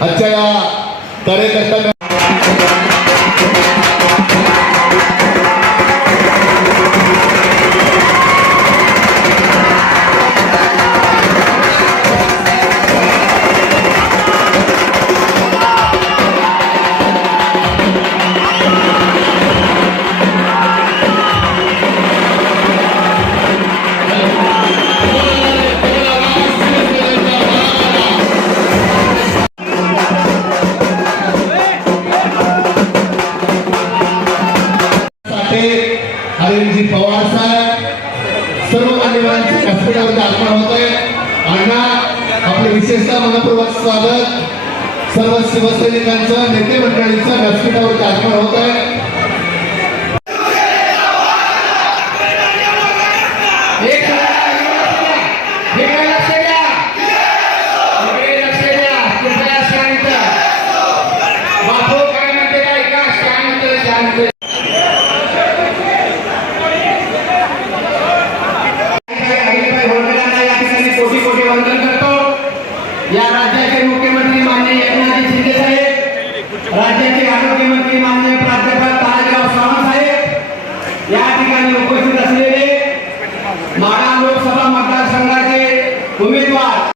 आजच्या या कार्यकर्त्यांना साठे अरविंदजी पवार साहेब सर्व मान्यवरांचे व्यासपीठावरती आगमन होत आहे अण्णा आपले विशेषतः मनपूर्वक स्वागत. सर्व शिवसैनिकांचं नेते मंडळींचं व्यासपीठावर